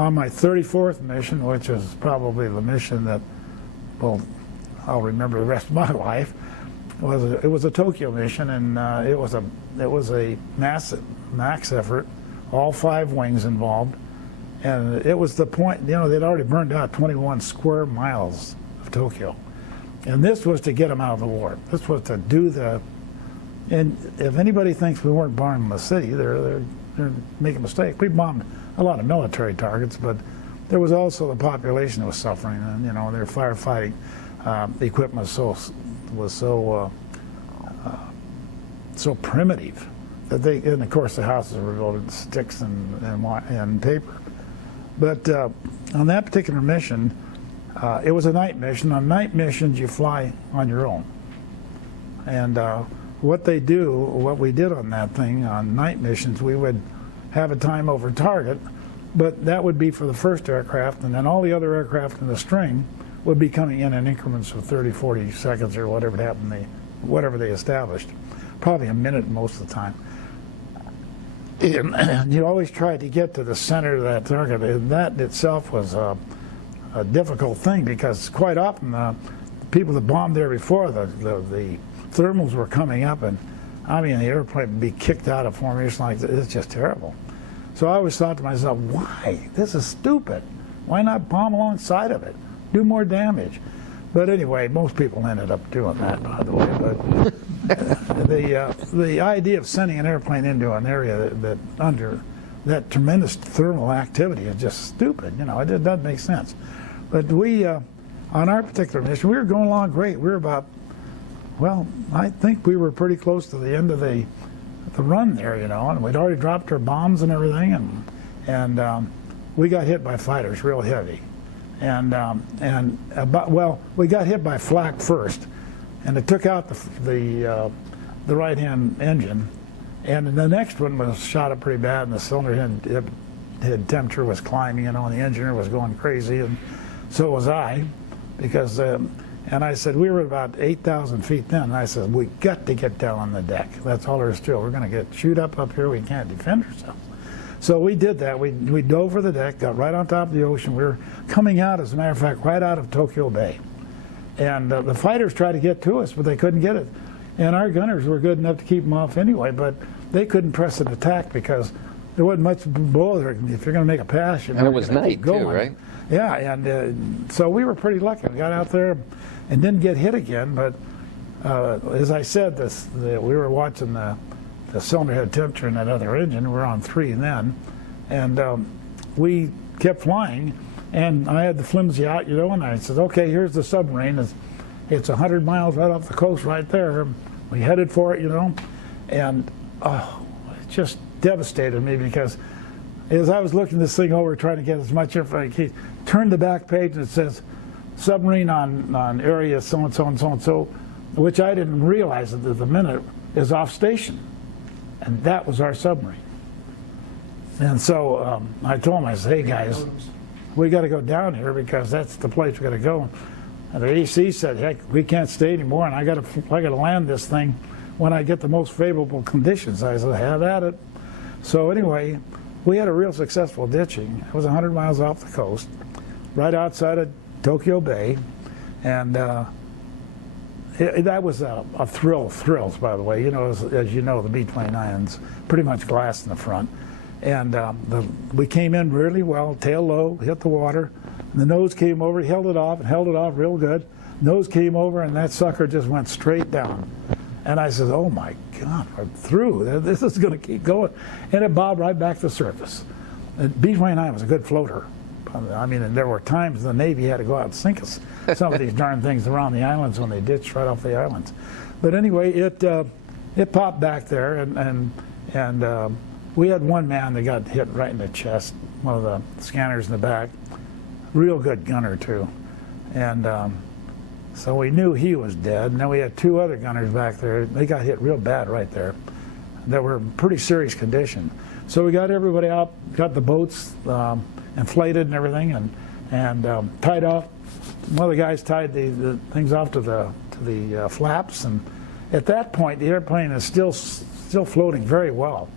on my 34th mission, which is probably the mission that, well, I'll remember the rest of my life, it was a Tokyo mission, and it was a max effort, all 5 wings involved, and it was the point, you know, they'd already burned out 21 square miles of Tokyo, and this was to get them out of the war. This was to do the, and if anybody thinks we weren't bombing the city, they're making a mistake. We bombed a lot of military targets, but there was also the population that was suffering, and you know, their firefighting equipment was so primitive that they, and of course the houses were built with sticks and paper. But on that particular mission, it was a night mission. On night missions, you fly on your own, and what we did on that thing on night missions, we would have a time over target, but that would be for the first aircraft, and then all the other aircraft in the string would be coming in increments of 30, 40 seconds or whatever it happened, whatever they established. Probably a minute most of the time. And you always tried to get to the center of that target, and that itself was a difficult thing, because quite often the people that bombed there before, the thermals were coming up, and I mean the airplane would be kicked out of formation like this. It's just terrible. So I always thought to myself, why? This is stupid. Why not bomb alongside of it? Do more damage. But anyway, most people ended up doing that, by the way. But the idea of sending an airplane into an area that under that tremendous thermal activity is just stupid. You know, it doesn't make sense. But we, on our particular mission, we were going along great. We were about, well, I think we were pretty close to the end of the run there, you know, and we'd already dropped our bombs and everything, and we got hit by fighters real heavy. Well, we got hit by flak first, and it took out the right-hand engine, and the next one was shot up pretty bad, and the cylinder head temperature was climbing, you know, and the engineer was going crazy, and so was I, because, and I said, we were about 8,000 feet then, and I said, we got to get down on the deck. That's all there is to it. We're going to get chewed up here. We can't defend ourselves. So we did that. We dove for the deck, got right on top of the ocean. We were coming out, as a matter of fact, right out of Tokyo Bay. And the fighters tried to get to us, but they couldn't get it. And our gunners were good enough to keep them off anyway, but they couldn't press an attack because there wasn't much below there. If you're going to make a pass, you know, and it was night too, right? Yeah, and so we were pretty lucky. We got out there and didn't get hit again, but as I said, we were watching the cylinder head temperature in that other engine. We were on 3 then, and we kept flying, and I had the flimsy out, you know, and I said, okay, here's the submarine. It's 100 miles right off the coast right there. We headed for it, you know, and it just devastated me, because as I was looking this thing over, trying to get as much information, he turned the back page and it says, submarine on area so-and-so and so-and-so, which I didn't realize at the minute is off station. And that was our submarine. And so I told him, I said, hey guys, we got to go down here, because that's the place we got to go. And the AC said, heck, we can't stay anymore, and I got to land this thing when I get the most favorable conditions. I said, have at it. So anyway, we had a real successful ditching. It was 100 miles off the coast, right outside of Tokyo Bay, and that was a thrill of thrills, by the way. You know, as you know, the B-29's pretty much glass in the front. And we came in really well, tail low, hit the water. And the nose came over, held it off real good. Nose came over, and that sucker just went straight down. And I said, oh my God, we're through. This is going to keep going. And it bobbed right back to the surface. B-29 was a good floater. I mean, and there were times the Navy had to go out and sink us some of these darn things around the islands when they ditched right off the islands. But anyway, it popped back there, and we had one man that got hit right in the chest, one of the scanners in the back. Real good gunner too, and so we knew he was dead. And then we had 2 other gunners back there. They got hit real bad right there. They were in pretty serious condition. So we got everybody out, got the boats inflated and everything, and tied off. One of the guys tied the things off to the flaps, and at that point the airplane is still floating very well.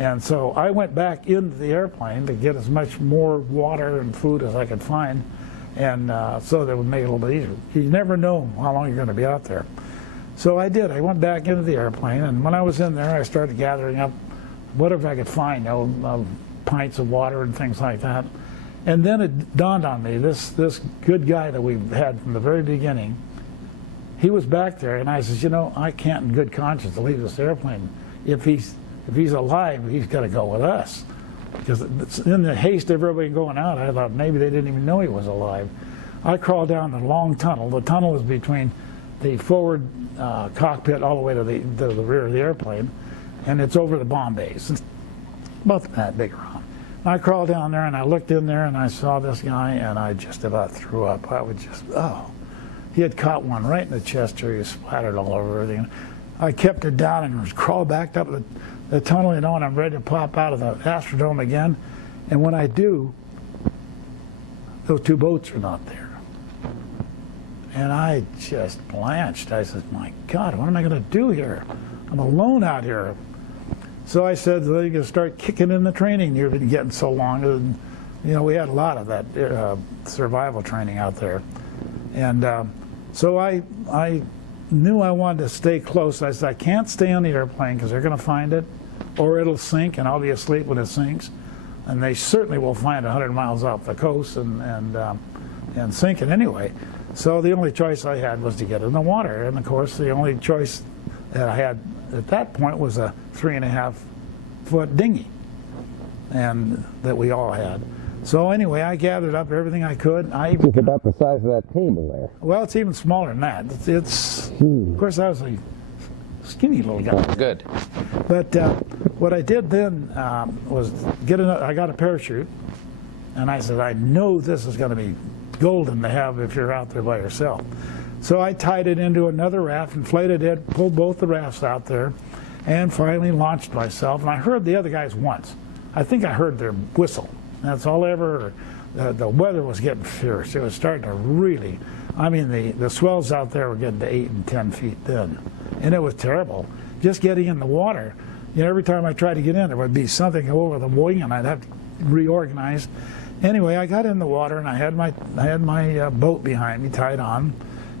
And so I went back into the airplane to get as much more water and food as I could find, and so that would make it a little bit easier. You never know how long you're going to be out there. So I did. I went back into the airplane, and when I was in there, I started gathering up whatever I could find, pints of water and things like that. And then it dawned on me, this good guy that we've had from the very beginning, he was back there, and I says, you know, I can't in good conscience leave this airplane. If he's alive, he's got to go with us. Because in the haste of everybody going out, I thought maybe they didn't even know he was alive. I crawled down the long tunnel. The tunnel was between the forward cockpit all the way to the rear of the airplane, and it's over the bomb base. It's about that big around. I crawled down there, and I looked in there, and I saw this guy, and I just about threw up. I would just, he had caught one right in the chest here. He was splattered all over everything. I kept it down and crawled back up the tunnel, you know, and I'm ready to pop out of the Astrodome again. And when I do, those two boats are not there. And I just blanched. I said, my God, what am I going to do here? I'm alone out here. So I said, well, you're going to start kicking in the training you've been getting so long. And, you know, we had a lot of that survival training out there. And so I knew I wanted to stay close. I said, I can't stay on the airplane because they're going to find it, or it'll sink, and I'll be asleep when it sinks. And they certainly will find 100 miles off the coast and sink it anyway. So the only choice I had was to get in the water. And, of course, the only choice that I had at that point was a 3.5-foot dinghy, and that we all had. So anyway, I gathered up everything I could. It's about the size of that table there. Well, it's even smaller than that. Of course, I was a skinny little guy. Good. But what I did then was I got a parachute, and I said, I know this is going to be golden to have if you're out there by yourself. So I tied it into another raft, inflated it, pulled both the rafts out there, and finally launched myself. And I heard the other guys once. I think I heard their whistle. That's all I ever heard. The weather was getting fierce. It was starting to really, I mean, the swells out there were getting to 8 and 10 feet then. And it was terrible. Just getting in the water, you know, every time I tried to get in, there would be something go over the wing, and I'd have to reorganize. Anyway, I got in the water, and I had my boat behind me tied on,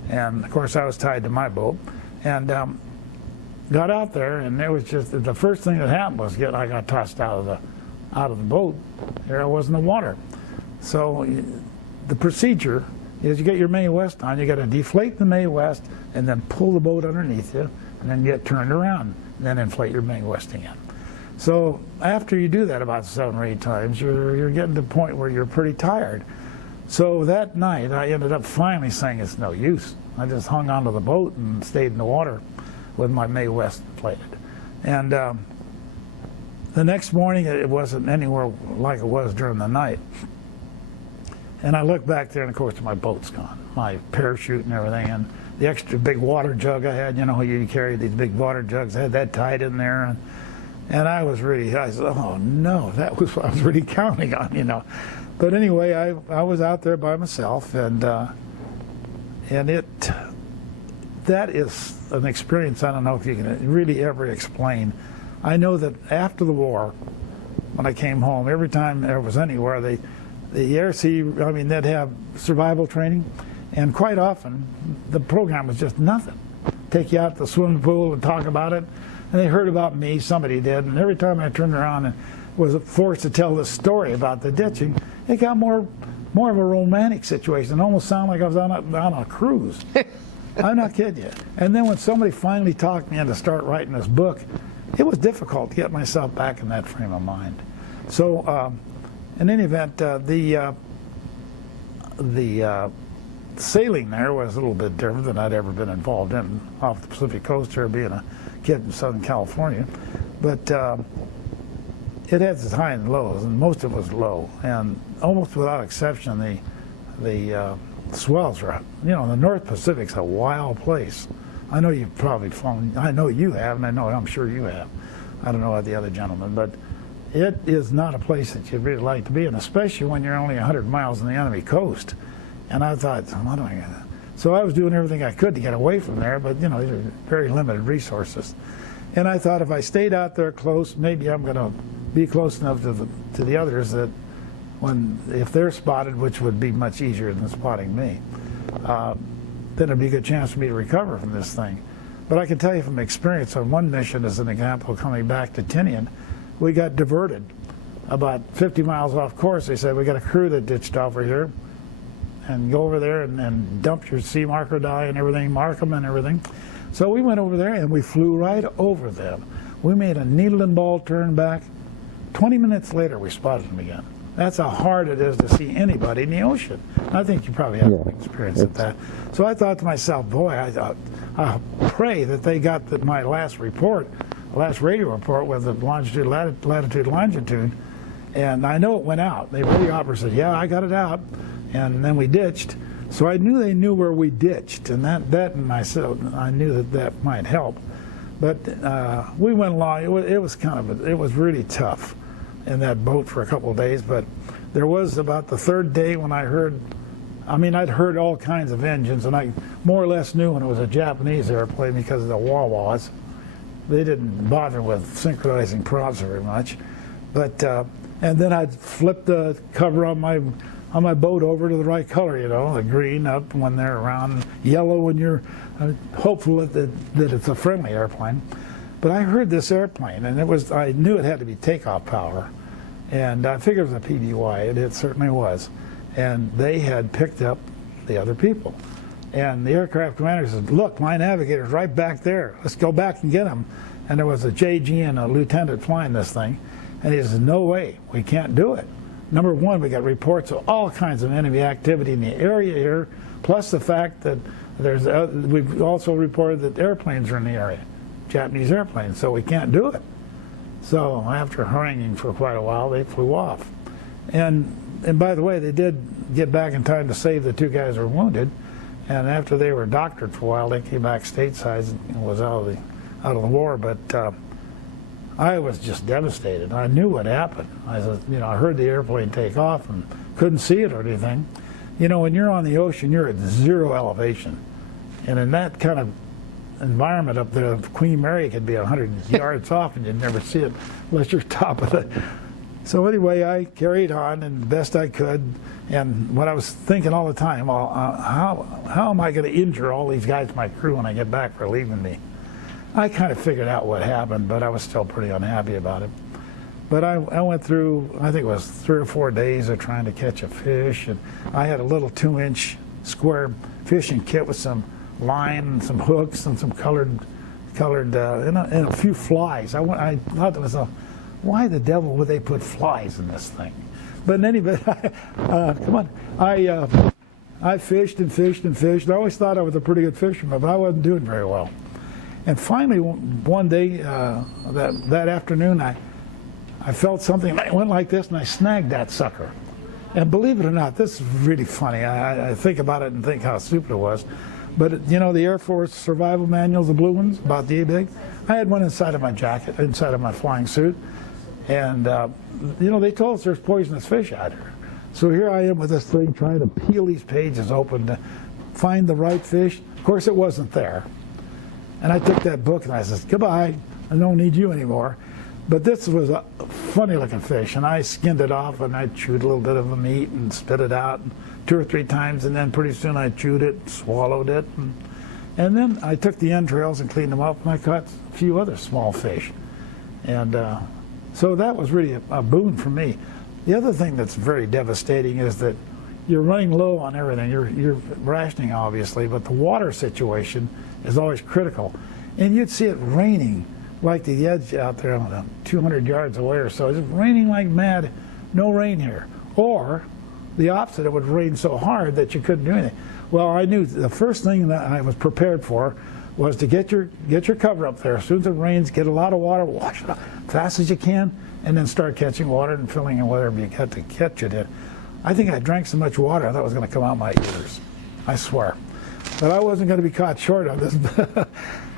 and of course I was tied to my boat, and got out there, and it was just the first thing that happened was I got tossed out of the boat. There I was in the water. So the procedure is you get your Mae West on, you got to deflate the Mae West, and then pull the boat underneath you, and then get turned around, and then inflate your Mae West again. So after you do that about 7 or 8 times, you're getting to the point where you're pretty tired. So that night, I ended up finally saying it's no use. I just hung onto the boat and stayed in the water with my Mae West inflated. And the next morning, it wasn't anywhere like it was during the night. And I looked back there, and of course, my boat's gone. My parachute and everything, and the extra big water jug I had, you know, you carry these big water jugs, I had that tied in there. And I said, oh no, that was what I was really counting on, you know. But anyway, I was out there by myself, and that is an experience I don't know if you can really ever explain. I know that after the war, when I came home, every time there was anywhere, the Air Sea, I mean, they'd have survival training, and quite often the program was just nothing. Take you out to the swimming pool and talk about it. And they heard about me, somebody did, and every time I turned around and was forced to tell this story about the ditching, it got more of a romantic situation. It almost sounded like I was on a cruise. I'm not kidding you. And then when somebody finally talked me into start writing this book, it was difficult to get myself back in that frame of mind. So in any event, the sailing there was a little bit different than I'd ever been involved in off the Pacific coast here, being a kid in Southern California. But it had its highs and lows, and most of it was low. And almost without exception, the swells are, you know, the North Pacific's a wild place. I know you've probably flown, I know you have, and I'm sure you have. I don't know about the other gentlemen, but it is not a place that you'd really like to be in, especially when you're only 100 miles on the enemy coast. And I thought, what am I gonna? So I was doing everything I could to get away from there, but you know, there are very limited resources. And I thought if I stayed out there close, maybe I'm going to be close enough to the others that if they're spotted, which would be much easier than spotting me, then it'd be a good chance for me to recover from this thing. But I can tell you from experience, on one mission, as an example, coming back to Tinian, we got diverted about 50 miles off course. They said, we got a crew that ditched over here, and go over there and dump your sea marker die and everything, mark them and everything. So we went over there and we flew right over them. We made a needle and ball turn back. 20 minutes later, we spotted them again. That's how hard it is to see anybody in the ocean. I think you probably have experience at that. So I thought to myself, boy, I pray that they got my last report, last radio report with the longitude, latitude, longitude, and I know it went out. The radio operator said, yeah, I got it out, and then we ditched. So I knew they knew where we ditched, and that and myself, I knew that might help. But we went along. It was really tough in that boat for a couple of days. But there was about the third day when I'd heard all kinds of engines, and I more or less knew when it was a Japanese airplane because of the wah-wahs. They didn't bother with synchronizing props very much. But and then I'd flip the cover on my boat over to the right color, the green up when they're around, yellow when you're hopeful that it's a friendly airplane. But I heard this airplane, and I knew it had to be takeoff power, and I figured it was a PBY, and it certainly was. And they had picked up the other people. And the aircraft commander said, look, my navigator's right back there. Let's go back and get him. And there was a JG and a lieutenant flying this thing. And he said, no way, we can't do it. Number one, we got reports of all kinds of enemy activity in the area here, plus the fact that we've also reported that airplanes are in the area, Japanese airplanes, so we can't do it. So after haranguing for quite a while, they flew off. And by the way, they did get back in time to save the two guys who were wounded. And after they were doctored for a while, they came back stateside and was out of the war. But I was just devastated. I knew what happened. I heard the airplane take off and couldn't see it or anything. When you're on the ocean, you're at zero elevation. And in that kind of environment up there, Queen Mary could be 100 yards off and you'd never see it unless you're top of it. So anyway, I carried on and best I could. And what I was thinking all the time, how am I going to injure all these guys, my crew, when I get back for leaving me? I kind of figured out what happened, but I was still pretty unhappy about it. But I went through, I think it was 3 or 4 days of trying to catch a fish, and I had a little 2-inch square fishing kit with some line and some hooks and some colored and a few flies. I thought to myself, why the devil would they put flies in this thing? But in any event, come on, I fished and fished and fished. I always thought I was a pretty good fisherman, but I wasn't doing very well. And finally, one day, that afternoon, I felt something, and I went like this, and I snagged that sucker. And believe it or not, this is really funny. I think about it and think how stupid it was. But, the Air Force survival manuals, the blue ones, about the big, I had one inside of my jacket, inside of my flying suit. And, they told us there's poisonous fish out here. So here I am with this thing trying to peel these pages open to find the right fish. Of course, it wasn't there. And I took that book and I said, goodbye, I don't need you anymore. But this was a funny looking fish, and I skinned it off and I chewed a little bit of the meat and spit it out 2 or 3 times, and then pretty soon I chewed it, swallowed it. And then I took the entrails and cleaned them up, and I caught a few other small fish. And so that was really a boon for me. The other thing that's very devastating is that you're running low on everything. You're rationing, obviously, but the water situation is always critical. And you'd see it raining like the edge out there, 200 yards away or so. It's raining like mad, no rain here. Or the opposite, it would rain so hard that you couldn't do anything. Well, I knew the first thing that I was prepared for was to get your cover up there. As soon as it rains, get a lot of water, wash it out fast as you can, and then start catching water and filling in whatever you got to catch it in. I think I drank so much water I thought it was going to come out my ears. I swear. But I wasn't going to be caught short on this.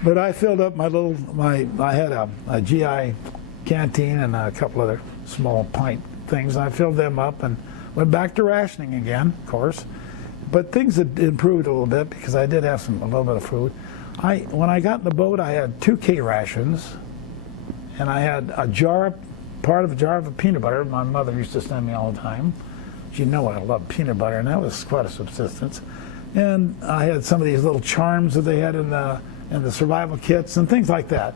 But I filled up I had a GI canteen and a couple other small pint things. I filled them up and went back to rationing again, of course. But things had improved a little bit because I did have a little bit of food. When I got in the boat, I had 2 K rations, and I had part of a jar of peanut butter. My mother used to send me all the time. She knew I loved peanut butter, and that was quite a subsistence. And I had some of these little charms that they had in the survival kits and things like that.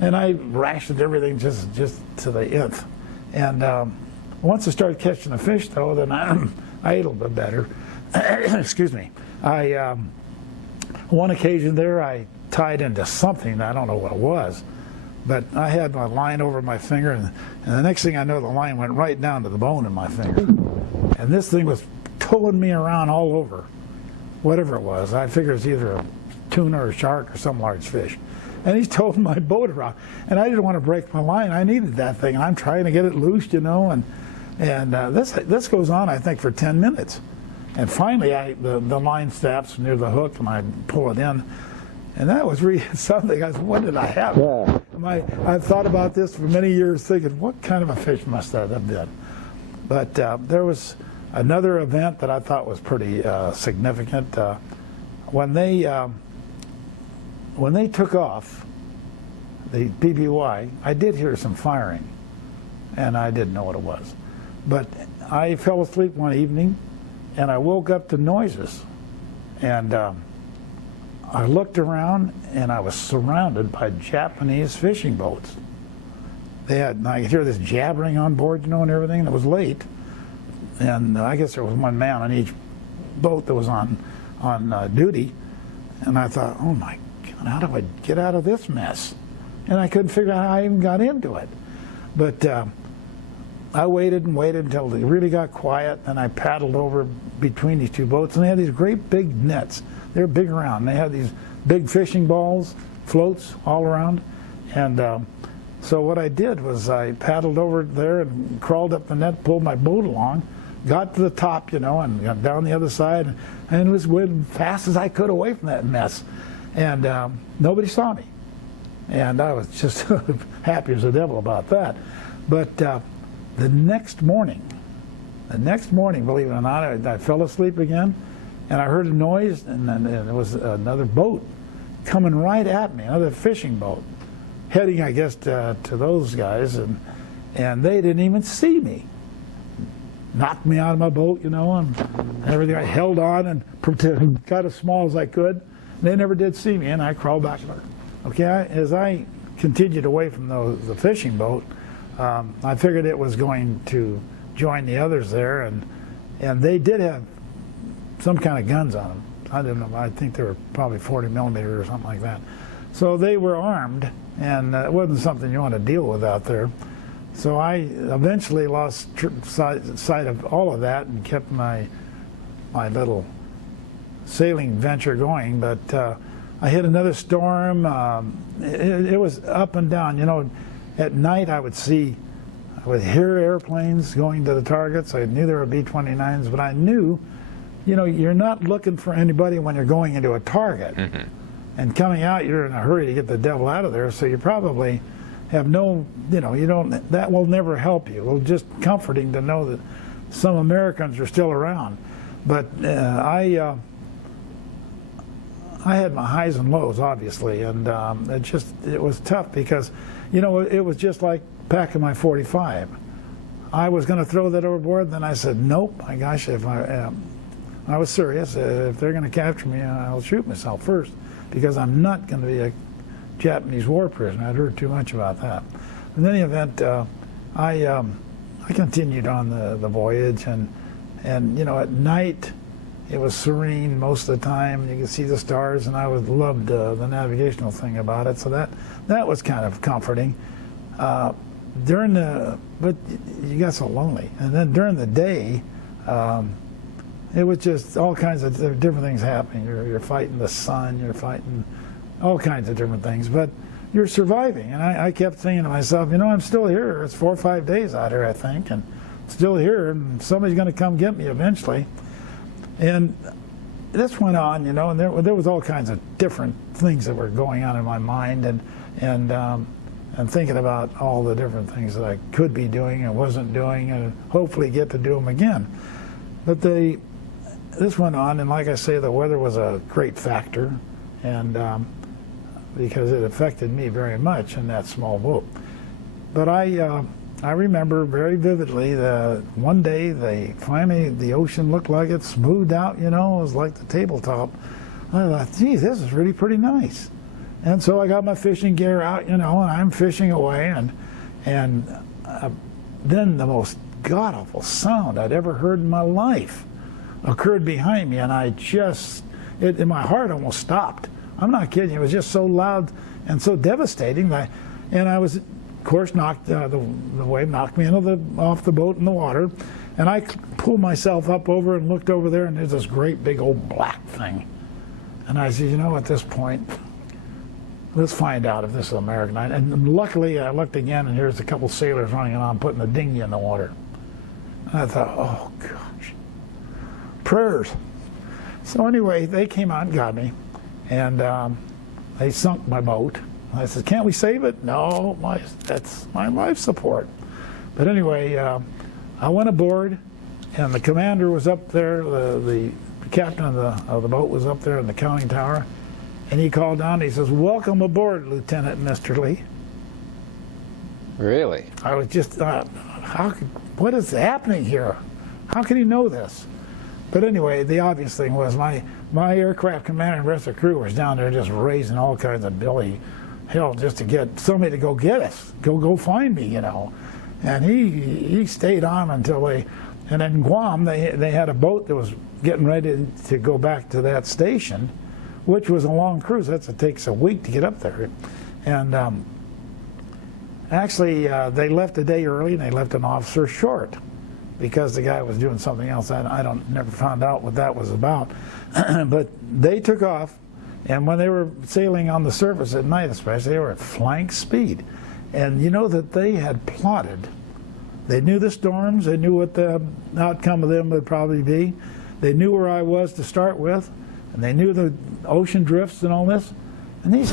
And I rationed everything just to the nth. And once I started catching the fish, though, then I ate a little bit better. Excuse me. One occasion there, I tied into something. I don't know what it was, but I had my line over my finger, and the next thing I know, the line went right down to the bone in my finger. And this thing was towing me around all over, whatever it was. I figured it was either a tuna or a shark or some large fish. And he's towing my boat around. And I didn't want to break my line. I needed that thing. And I'm trying to get it loose, you know. And this goes on, I think, for 10 minutes. And finally, the line snaps near the hook, and I pull it in. And that was really something. I said, what did I have? Yeah. I've thought about this for many years, thinking, what kind of a fish must that have been? But there was another event that I thought was pretty significant. When they took off, the PBY, I did hear some firing, and I didn't know what it was. But I fell asleep one evening, and I woke up to noises. And I looked around, and I was surrounded by Japanese fishing boats. I could hear this jabbering on board, you know, and everything, and it was late. And I guess there was one man on each boat that was on duty. And I thought, oh my God, how do I get out of this mess? And I couldn't figure out how I even got into it. But I waited and waited until they really got quiet, and I paddled over between these 2 boats, and they had these great big nets. They were big around. They had these big fishing balls, floats all around. And so what I did was I paddled over there and crawled up the net, pulled my boat along, got to the top, you know, and got down the other side, and was went fast as I could away from that mess. And nobody saw me. And I was just happy as the devil about that. But the next morning, believe it or not, I fell asleep again, and I heard a noise, and then it was another boat coming right at me, another fishing boat, heading, I guess, to those guys, and they didn't even see me. Knocked me out of my boat, you know, and everything. I held on and got as small as I could. They never did see me, and I crawled back. Okay, as I continued away from the fishing boat, I figured it was going to join the others there, and they did have some kind of guns on them. I didn't know. I think they were probably 40 millimeter or something like that. So they were armed, and it wasn't something you want to deal with out there. So I eventually lost sight of all of that and kept my little sailing venture going. But I hit another storm. It was up and down. You know, at night I would hear airplanes going to the targets. I knew there were B-29s, but I knew, you know, you're not looking for anybody when you're going into a target. Mm-hmm. And coming out, you're in a hurry to get the devil out of there, so you probably have no, you know, that will never help you. Well, just comforting to know that some Americans are still around. But I had my highs and lows, obviously, and it was tough because, you know, it was just like packing my .45. I was going to throw that overboard, then I said, nope, my gosh, if I was serious. If they're going to capture me, I'll shoot myself first, because I'm not going to be a Japanese war prisoner. I'd heard too much about that. In any event, I continued on the voyage, and you know, at night it was serene most of the time. You could see the stars, and I loved the navigational thing about it. So that was kind of comforting. But you got so lonely, and then during the day, it was just all kinds of different things happening. You're fighting the sun, you're fighting all kinds of different things, but you're surviving. And I kept thinking to myself, you know, I'm still here. It's 4 or 5 days out here, I think, and still here, and somebody's going to come get me eventually. And this went on, you know, and there was all kinds of different things that were going on in my mind, and thinking about all the different things that I could be doing and wasn't doing, and hopefully get to do them again. But this went on, and like I say, the weather was a great factor, and because it affected me very much in that small boat. But I remember very vividly that one day the ocean looked like it smoothed out, you know, it was like the tabletop. I thought, geez, this is really pretty nice. And so I got my fishing gear out, you know, and I'm fishing away, and then the most god-awful sound I'd ever heard in my life occurred behind me, and my heart almost stopped. I'm not kidding. It was just so loud and so devastating. And I was, of course, knocked. The wave knocked me off the boat in the water, and I pulled myself up over and looked over there, and there's this great big old black thing. And I said, you know, at this point, let's find out if this is American. And luckily, I looked again, and here's a couple sailors running around putting the dinghy in the water. And I thought, oh gosh, prayers. So anyway, they came out and got me, and they sunk my boat. I said, can't we save it? No, that's my life support. But anyway, I went aboard, and the commander was up there, the captain of the boat was up there in the conning tower, and he called down, he says, welcome aboard, Lieutenant Mr. Lee. Really? I was just, what is happening here? How can he know this? But anyway, the obvious thing was my aircraft commander and the rest of the crew was down there just raising all kinds of billy hell just to get somebody to go get us, go find me, you know. And he stayed on until and in Guam they had a boat that was getting ready to go back to that station, which was a long cruise. It takes a week to get up there. And actually, they left a day early, and they left an officer short because the guy was doing something else. I never found out what that was about. But they took off, and when they were sailing on the surface at night especially, they were at flank speed. And you know that they had plotted. They knew the storms, they knew what the outcome of them would probably be. They knew where I was to start with, and they knew the ocean drifts and all this. And these